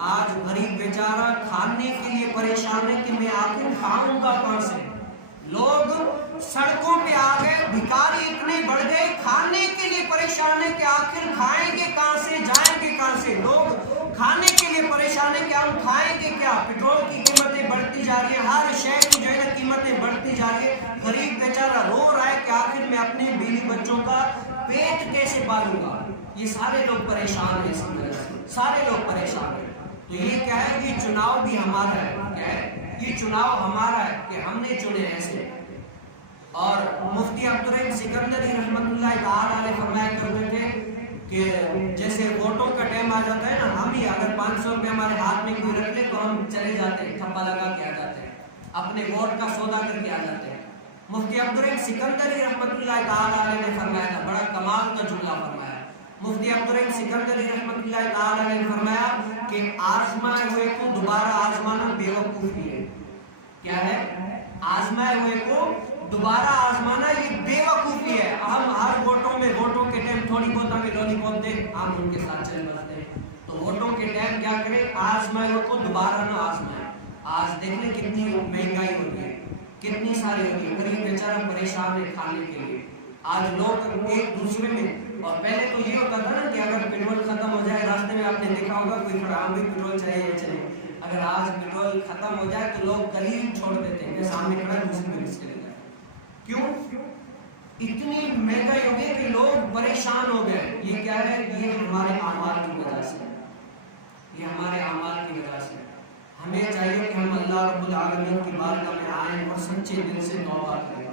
आज गरीब बेचारा खाने के लिए परेशान है कि मैं आखिर खाऊंगा कहां से। लोग सड़कों पे आ गए, भिखारी इतने बढ़ गए, खाने के लिए परेशान है कि आखिर खाएंगे कहां से, जाएंगे कहां से। लोग खाने के लिए परेशान है कि हम खाएंगे क्या। पेट्रोल की कीमतें बढ़ती जा रही है, हर शय की जो है ना कीमतें बढ़ती जा रही है। गरीब बेचारा रो रहा है कि आखिर मैं अपने बीवी बच्चों का पेट कैसे पालूंगा। ये सारे लोग परेशान हैं, इसकी वजह से सारे लोग परेशान हैं। तो ये क्या है, ये चुनाव भी हमारा है। क्या है, ये चुनाव हमारा है कि हमने चुने ऐसे। और मुफ्ती अब्दुल रहीम सिकंदरी रहमतुल्लाह अलैह फरमाया करते थे कि जैसे वोटों का टाइम आ जाता है ना, हम ही अगर 500 रुपये हमारे हाथ में कोई रख ले तो हम चले जाते हैं, थप्पा लगा के आ जाते हैं, अपने वोट का सौदा करके आ जाते हैं। मुफ्ती अब्दुल रहीम सिकंदरी रहमतुल्लाह अलैह ने फरमाया था, बड़ा कमाल का जुमला फरमाया। मुफ्ती अब्दुल रहीम सिकंदरी रहमतुल्लाह अलैह ने फरमाया कि आजमाए हुए को दोबारा आजमाना बेवकूफी है। क्या है, आजमाए हुए को दोबारा आजमाना ये बेवकूफी है। हम हर वोटों के टाइम थोड़ी बहुत हमें लॉलीपॉप दे, हम उनके साथ चल बसते हैं। तो वोटों के टाइम क्या करें, आजमाए हुए को दोबारा ना आजमाए। आज देख लें कितनी महंगाई हो गई है, कितनी सारी हो गई, गरीब बेचारा परेशान है खाने के लिए। आज लोग एक दूसरे में, और पहले तो ये होता था ना कि अगर पेट्रोल खत्म हो जाए रास्ते में, आपने देखा होगा कोई भी पेट्रोल चाहिए चाहिए, अगर आज पेट्रोल खत्म हो जाए तो लोग गली छोड़ देते हैं, सामने खड़ा दूसरे में चले जाए। क्यों? इतनी महंगाई हो गई कि लोग परेशान हो गए। ये क्या है, ये हमारे अमाल की वजह से, ये हमारे अमाल की वजह से। हमें चाहिए कि हम अल्लाह रब्बुल आलमीन की बारगाह में आए और सच्चे दिल से तौबा करें।